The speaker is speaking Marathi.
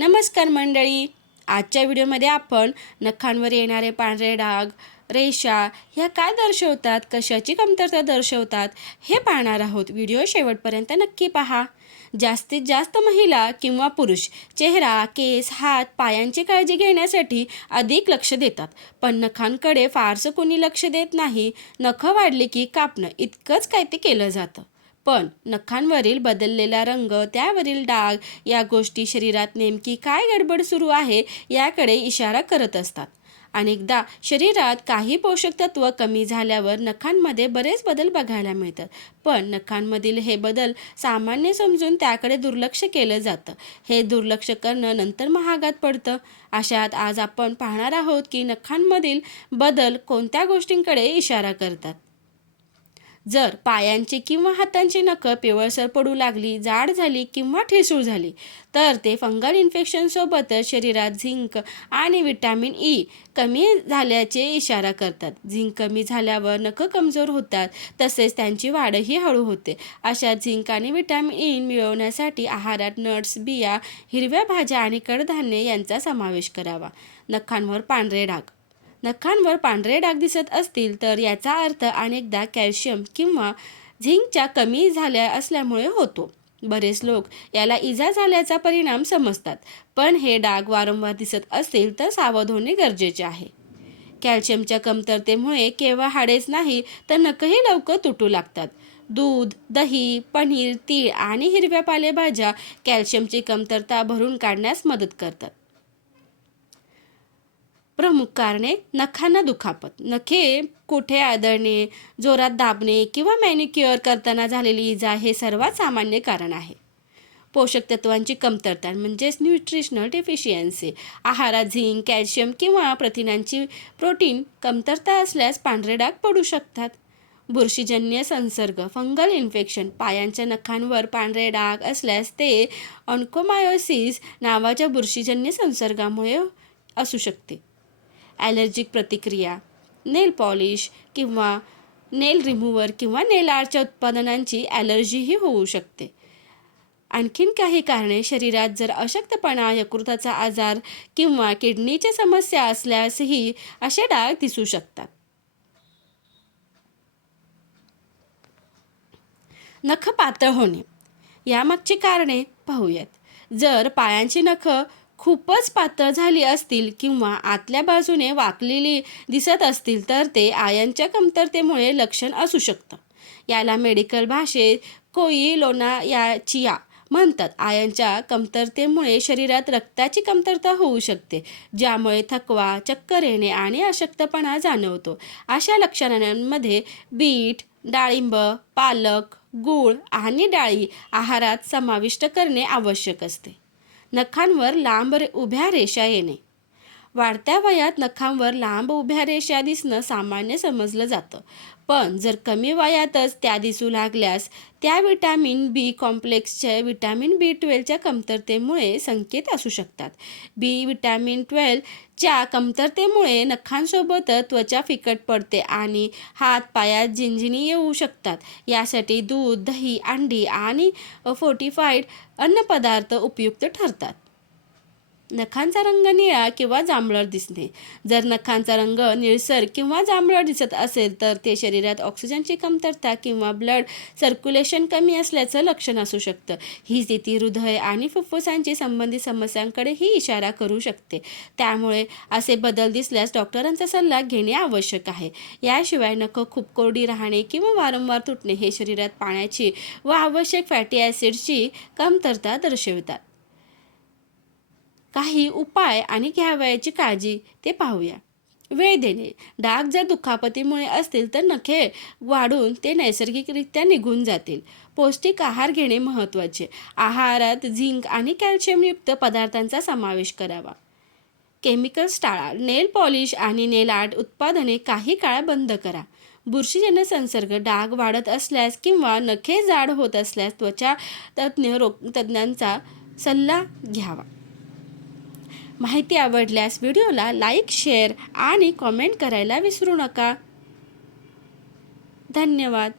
नमस्कार मंडळी. आजच्या व्हिडिओमध्ये आपण नखांवर येणारे पांढरे डाग, रेषा ह्या काय दर्शवतात, कशाची कमतरता दर्शवतात हे पाहणार आहोत. व्हिडिओ शेवटपर्यंत नक्की पहा. जास्तीत जास्त महिला किंवा पुरुष चेहरा, केस, हात, पायांची काळजी घेण्यासाठी अधिक लक्ष देतात, पण नखांकडे फारसं कोणी लक्ष देत नाही. नखं वाढली की कापणं इतकंच काय ते केलं जातं. पण नखांवरील बदललेला रंग, त्यावरील डाग या गोष्टी शरीरात नेमकी काय गडबड सुरू आहे याकडे इशारा करत असतात. अनेकदा शरीरात काही पोषक तत्व कमी झाल्यावर नखांमध्ये बरेच बदल बघायला मिळतात. पण नखांमधील हे बदल सामान्य समजून त्याकडे दुर्लक्ष केलं जातं. हे दुर्लक्ष करणं नंतर महागात पडतं. अशात आज आपण पाहणार आहोत की नखांमधील बदल कोणत्या गोष्टींकडे इशारा करतात. जर पायांची किंवा हातांची नखं पिवळसर पडू लागली, जाड झाली किंवा ठिसूळ झाली, तर ते फंगल इन्फेक्शनसोबतच शरीरात झिंक आणि विटॅमिन ई कमी झाल्याचे इशारा करतात. झिंक कमी झाल्यावर नखं कमजोर होतात, तसेच त्यांची वाढही हळू होते. अशा झिंक आणि विटॅमिन ई मिळवण्यासाठी आहारात नट्स, बिया, हिरव्या भाज्या आणि कडधान्ये यांचा समावेश करावा. नखांवर पांढरे डाग. नखांवर पांढरे डाग दिसत असतील तर याचा अर्थ अनेकदा कॅल्शियम किंवा झिंकच्या कमी झाल्या असल्यामुळे होतो. बरेच लोक याला इजा झाल्याचा परिणाम समजतात, पण हे डाग वारंवार दिसत असतील तर सावध होणे गरजेचे आहे. कॅल्शियमच्या कमतरतेमुळे केवळ हाडेच नाही तर नखही लवकर तुटू लागतात. दूध, दही, पनीर, तीळ आणि हिरव्या पालेभाज्या कॅल्शियमची कमतरता भरून काढण्यास मदत करतात. प्रमुख कारणे: नखांना दुखापत. नखे कुठे आदळणे, जोरात दाबणे किंवा मॅनिक्युअर करताना झालेली इजा हे सर्वात सामान्य कारण आहे. पोषक तत्वांची कमतरता म्हणजेच न्यूट्रिशनल डेफिशियन्सी. आहारात झिंक, कॅल्शियम किंवा प्रोटीन कमतरता असल्यास पांढरे डाग पडू शकतात. बुरशीजन्य संसर्ग, फंगल इन्फेक्शन. पायांच्या नखांवर पांढरे डाग असल्यास ते ऑन्कोमायोसिस नावाच्या बुरशीजन्य संसर्गामुळे असू शकते. ॲलर्जिक प्रतिक्रिया, नेल पॉलिश किंवा नेल रिमूव्हर किंवा नेल आर्टच्या उत्पादनांची ॲलर्जीही होऊ शकते. आणखीन काही कारणे: शरीरात जर अशक्तपणा, यकृताचा आजार किंवा किडनीच्या समस्या असल्यासही असे डाग दिसू शकतात. नखं पातळ होणे. यामागची कारणे पाहूयात. जर पायांची नखं खूपच पातळ झाली असतील किंवा आतल्या बाजूने वाकलेली दिसत असतील तर ते आयर्नच्या कमतरतेमुळे लक्षण असू शकतं. याला मेडिकल भाषेत कोइलोनाचिया म्हणतात. आयर्नच्या कमतरतेमुळे शरीरात रक्ताची कमतरता होऊ शकते, ज्यामुळे थकवा, चक्कर येणे आणि अशक्तपणा जाणवतो. अशा लक्षणांमध्ये बीट, डाळिंब, पालक, गूळ आणि डाळी आहारात समाविष्ट करणे आवश्यक असते. नखांवर लांब उभ्या रेषा येणे. वाढत्या वयात नखांवर लांब उभ्या रेषा दिसणं सामान्य समजलं जातं, पण जर कमी वयातच त्या दिसू लागल्यास त्या विटॅमिन बी कॉम्प्लेक्सच्या विटॅमिन B12च्या कमतरतेमुळे संकेत असू शकतात. विटॅमिन B12 च्या कमतरतेमुळे नखांसोबतच त्वचा फिकट पडते आणि हात-पायात झिणझिणी येऊ शकतात. यासाठी दूध, दही, अंडी आणि फोर्टिफाईड अन्नपदार्थ उपयुक्त ठरतात. नखांचा रंग निळा किंवा जांभळट दिसणे. जर नखांचा रंग निळसर किंवा जांभळट दिसत असेल तर ते शरीरात ऑक्सिजनची कमतरता किंवा ब्लड सर्क्युलेशन कमी असल्याचं लक्षण असू शकतं. ही स्थिती हृदय आणि फुफ्फुसांशी संबंधित समस्यांकडेही इशारा करू शकते. त्यामुळे असे बदल दिसल्यास डॉक्टरांचा सल्ला घेणे आवश्यक आहे. याशिवाय नखं खूप कोरडी राहणे किंवा वारंवार तुटणे हे शरीरात पाण्याची व आवश्यक फॅटी ॲसिडची कमतरता दर्शवितात. काही उपाय आणि घ्यावयाची काळजी ते पाहूया. वेळ देणे. डाग जर दुखापतीमुळे असतील तर नखे वाढून ते नैसर्गिकरित्या निघून जातील. पौष्टिक आहार घेणे महत्त्वाचे. आहारात झिंक आणि कॅल्शियमयुक्त पदार्थांचा समावेश करावा. केमिकल्स टाळा. नेल पॉलिश आणि नेल आर्ट उत्पादने काही काळ बंद करा. बुरशीजन्य संसर्ग. डाग वाढत असल्यास किंवा नखे जाड होत असल्यास त्वचा तज्ज्ञांचा सल्ला घ्यावा. माहिती आवडल्यास व्हिडिओला लाईक, शेअर आणि कॉमेंट करायला विसरू नका. धन्यवाद.